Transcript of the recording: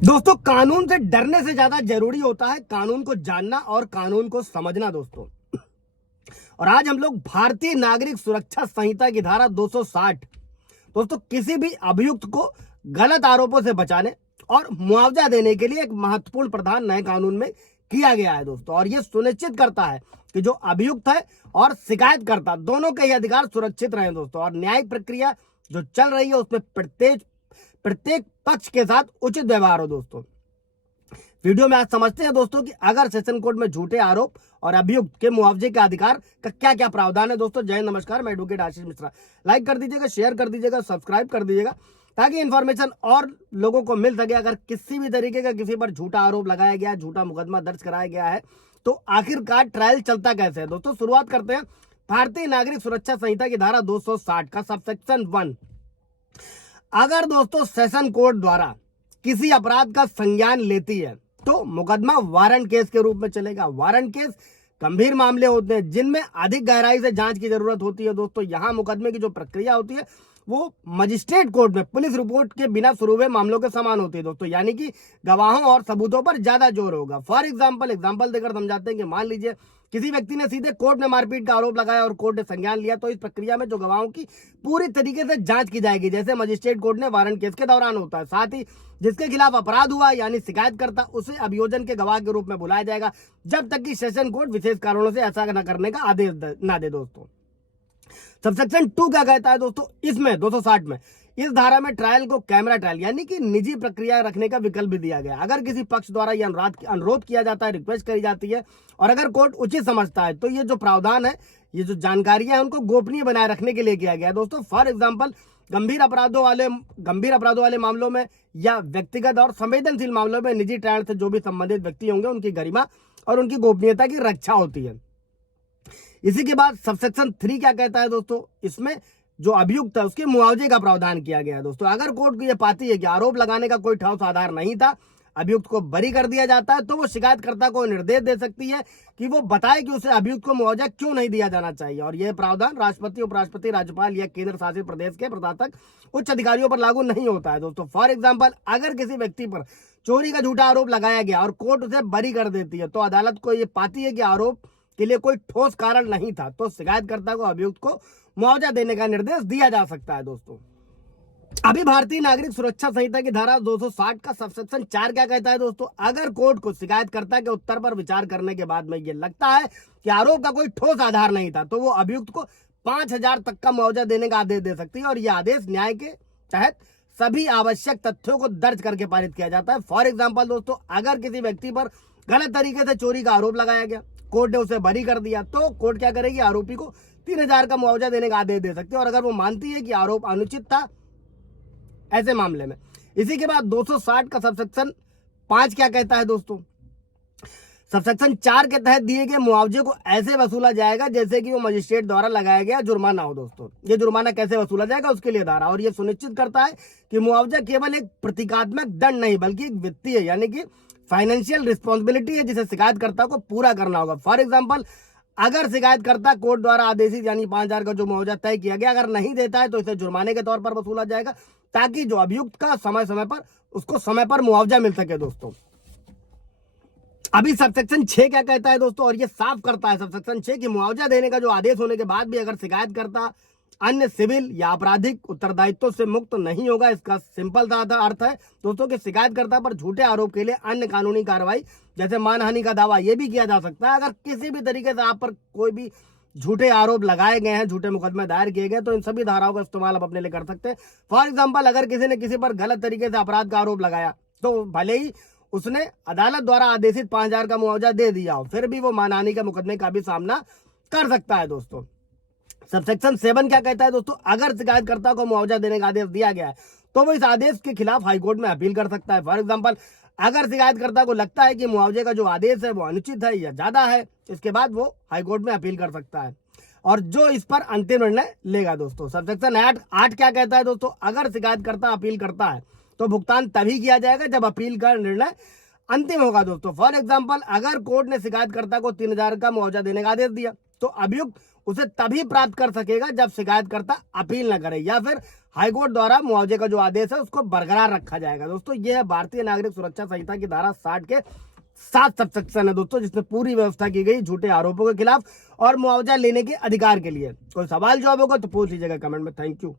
दोस्तों, कानून से डरने से ज्यादा जरूरी होता है कानून को जानना और कानून को समझना दोस्तों। और आज हम लोग भारतीय नागरिक सुरक्षा संहिता की धारा 260 दोस्तों किसी भी अभियुक्त को गलत आरोपों से बचाने और मुआवजा देने के लिए एक महत्वपूर्ण प्रावधान नए कानून में किया गया है दोस्तों। और यह सुनिश्चित करता है कि जो अभियुक्त है और शिकायतकर्ता दोनों के ही अधिकार सुरक्षित रहे दोस्तों, और न्यायिक प्रक्रिया जो चल रही है उसमें प्रत्येक पक्ष के साथ उचित व्यवहार हो दोस्तों। वीडियो में आज समझते हैं दोस्तों कि अगर सेशन कोर्ट में झूठे आरोप और अभियुक्त के मुआवजे के अधिकार का क्या क्या प्रावधान है दोस्तों। जय नमस्कार, मैं एडवोकेट आशीष मिश्रा। लाइक कर दीजिएगा, शेयर कर दीजिएगा, सब्सक्राइब कर दीजिएगा ताकि इन्फॉर्मेशन और लोगों को मिल सके। अगर किसी भी तरीके का किसी पर झूठा आरोप लगाया गया, झूठा मुकदमा दर्ज कराया गया है तो आखिरकार ट्रायल चलता कैसे है दोस्तों। शुरुआत करते हैं भारतीय नागरिक सुरक्षा संहिता की धारा 260 का सबसेक्शन 1। अगर दोस्तों सेशन कोर्ट द्वारा किसी अपराध का संज्ञान लेती है तो मुकदमा वारंट केस के रूप में चलेगा। वारंट केस गंभीर मामले होते हैं जिनमें अधिक गहराई से जांच की जरूरत होती है दोस्तों। यहां मुकदमे की जो प्रक्रिया होती है वो मजिस्ट्रेट कोर्ट में पुलिस रिपोर्ट के बिना शुरू हुए मामलों के समान होती है दोस्तों, यानी कि गवाहों और सबूतों पर ज्यादा जोर होगा। फॉर एग्जाम्पल देकर समझाते हैं कि मान लीजिए किसी व्यक्ति ने सीधे कोर्ट में मारपीट का आरोप लगाया और कोर्ट ने संज्ञान लिया, तो इस प्रक्रिया में जो गवाहों की पूरी तरीके से जांच की जाएगी जैसे मजिस्ट्रेट कोर्ट ने वारंट केस के दौरान होता है। साथ ही जिसके खिलाफ अपराध हुआ यानी शिकायतकर्ता, उसे अभियोजन के गवाह के रूप में बुलाया जाएगा जब तक कि सेशन कोर्ट विशेष कारणों से ऐसा न करने का आदेश न दे दोस्तों। सबसेक्शन 2 क्या कहता है दोस्तों, इसमें 260 में इस धारा में ट्रायल को कैमरा ट्रायल यानी कि निजी प्रक्रिया रखने का विकल्प भी दिया गया। अगर किसी पक्ष द्वारा यह अनुरोध किया जाता है, रिक्वेस्ट करी जाती है और अगर कोर्ट उचित समझता है तो ये जो प्रावधान है, ये जो जानकारियां हैं उनको गोपनीय बनाए रखने के लिए किया गया दोस्तों। फॉर एग्जाम्पल गंभीर अपराधों वाले मामलों में या व्यक्तिगत और संवेदनशील मामलों में निजी ट्रायल से जो भी संबंधित व्यक्ति होंगे उनकी गरिमा और उनकी गोपनीयता की रक्षा होती है। इसी के बाद सबसेक्शन 3 क्या कहता है दोस्तों, इसमें जो अभियुक्त है उसके मुआवजे का प्रावधान किया गया है दोस्तों। अगर कोर्ट को यह पाती है कि आरोप लगाने का कोई ठोस आधार नहीं था, अभियुक्त को बरी कर दिया जाता है, तो वो शिकायतकर्ता को निर्देश दे सकती है कि वो बताए कि उसे अभियुक्त को मुआवजा क्यों नहीं दिया जाना चाहिए। और यह प्रावधान राष्ट्रपति, उपराष्ट्रपति, राज्यपाल या केंद्र शासित प्रदेश के प्रशासक उच्च अधिकारियों पर लागू नहीं होता है दोस्तों। फॉर एग्जाम्पल अगर किसी व्यक्ति पर चोरी का झूठा आरोप लगाया गया और कोर्ट उसे बरी कर देती है, तो अदालत को यह पाती है कि आरोप के लिए कोई ठोस कारण नहीं था, तो शिकायतकर्ता को अभियुक्त को मुआवजा देने का निर्देश दिया जा सकता है दोस्तों। अभी भारतीय नागरिक सुरक्षा संहिता की धारा 260 का सबसेक्शन 4 क्या कहता है दोस्तों, अगर कोर्ट को शिकायतकर्ता के उत्तर पर विचार करने के बाद में ये लगता है कि आरोप का कोई ठोस आधार नहीं था, तो वो अभियुक्त को 5,000 तक का मुआवजा देने का आदेश दे सकती है। और यह आदेश न्याय के तहत सभी आवश्यक तथ्यों को दर्ज करके पारित किया जाता है। फॉर एग्जाम्पल दोस्तों, अगर किसी व्यक्ति पर गलत तरीके से चोरी का आरोप लगाया गया, कोर्ट ने उसे बरी कर दिया, तो कोर्ट क्या करेगी, आरोपी को 3,000 का मुआवजा देने का आदेश दे सकती है और अगर वो मानती है कि आरोप अनुचित था ऐसे मामले में। इसी के बाद 260 का सबसेक्शन 5 क्या कहता है दोस्तों, सबसेक्शन 4 के तहत दिए गए मुआवजे को ऐसे वसूला जाएगा जैसे कि वो मजिस्ट्रेट द्वारा लगाया गया जुर्माना हो दोस्तों। ये जुर्माना कैसे वसूला जाएगा उसके लिए धारा, और ये सुनिश्चित करता है कि मुआवजा केवल एक प्रतीकात्मक दंड नहीं बल्कि एक वित्तीय यानी कि फाइनेंशियल रिस्पॉन्सिबिलिटी है जिसे शिकायतकर्ता को पूरा करना होगा। फॉर एग्जाम्पल अगर शिकायतकर्ता कोर्ट द्वारा आदेशित यानी 5,000 का जो मुआवजा तय किया गया अगर नहीं देता है तो इसे जुर्माने के तौर पर वसूला जाएगा ताकि जो अभियुक्त का समय पर मुआवजा मिल सके दोस्तों। अभी सबसेक्शन 6 क्या कहता है दोस्तों, और ये साफ करता है सबसेक्शन 6 कि मुआवजा देने का जो आदेश होने के बाद भी अगर शिकायतकर्ता अन्य सिविल या आपराधिक उत्तरदायित्व से मुक्त नहीं होगा। इसका सिंपल सा अर्थ है दोस्तों कि शिकायतकर्ता पर झूठे आरोप के लिए अन्य कानूनी कार्रवाई जैसे मानहानि का दावा यह भी किया जा सकता है। अगर किसी भी तरीके से आप पर कोई भी झूठे आरोप लगाए गए हैं, झूठे मुकदमे दायर किए गए, तो इन सभी धाराओं का इस्तेमाल आप अपने लिए कर सकते हैं। फॉर एग्जाम्पल अगर किसी ने किसी पर गलत तरीके से अपराध का आरोप लगाया तो भले ही उसने अदालत द्वारा आदेशित 5,000 का मुआवजा दे दिया हो, फिर भी वो मानहानि के मुकदमे का भी सामना कर सकता है दोस्तों। सबसेक्शन 7 क्या कहता है दोस्तों, अगर शिकायतकर्ता को मुआवजा देने का आदेश दिया गया है तो वो इस आदेश के खिलाफ हाईकोर्ट में अपील कर सकता है। फॉर एग्जाम्पल अगर शिकायतकर्ता को लगता है कि मुआवजे का जो आदेश है वो अनुचित है या ज्यादा है, इसके बाद वो हाईकोर्ट में अपील कर सकता है और जो इस पर अंतिम निर्णय लेगा दोस्तों। सबसेक्शन 8 क्या कहता है दोस्तों, अगर शिकायतकर्ता अपील करता है तो भुगतान तभी किया जाएगा जब अपील का निर्णय अंतिम होगा दोस्तों। फॉर एग्जाम्पल अगर कोर्ट ने शिकायतकर्ता को 3,000 का मुआवजा देने का आदेश दिया तो अभियुक्त उसे तभी प्राप्त कर सकेगा जब शिकायतकर्ता अपील न करे या फिर हाईकोर्ट द्वारा मुआवजे का जो आदेश है उसको बरकरार रखा जाएगा। दोस्तों ये है भारतीय नागरिक सुरक्षा संहिता की धारा 60 के 7 सबसेक्शन है दोस्तों, जिसमें पूरी व्यवस्था की गई झूठे आरोपों के खिलाफ और मुआवजा लेने के अधिकार के लिए। कोई सवाल जवाब होगा तो पूछ लीजिएगा कमेंट में। Thank you.